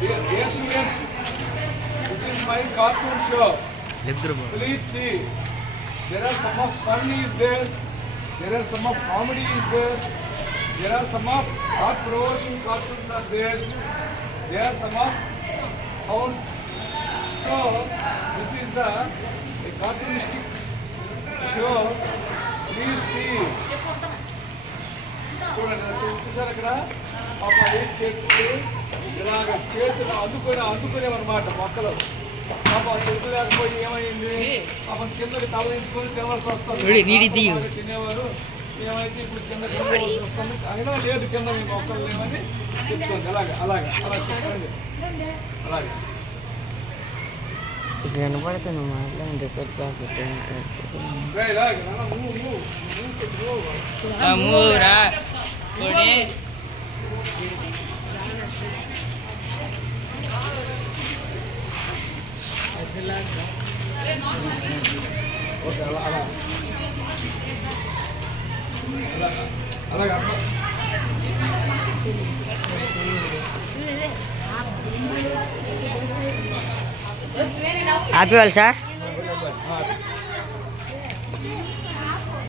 Dear students, this is my cartoon show. Please see. There are some of fun is there. There are some of comedy is there. There are some of thought-provoking cartoons are there. There are some of sounds. So this is the a cartoonistic show. Please see. చూడండి చూసారు అక్కడ పాప ఏం చేస్తే ఇలాగ చేతులు అందుకునేవన్నమాట మొక్కలు. పాప చేతులు లేకపోయి ఏమైంది పాప కిందకి తవలించుకొని తినవలసి వస్తుంది. తినేవారు ఏమైతే ఇప్పుడు కింద వస్తుంది అయినా లేదు కింద మీ మొక్కలు లేవని చెప్తుంది. అలా చెప్పండి. అలాగే కనపడుతుంది మాట్లాడి అలాగే ఆపేవాళ్ళు సార్.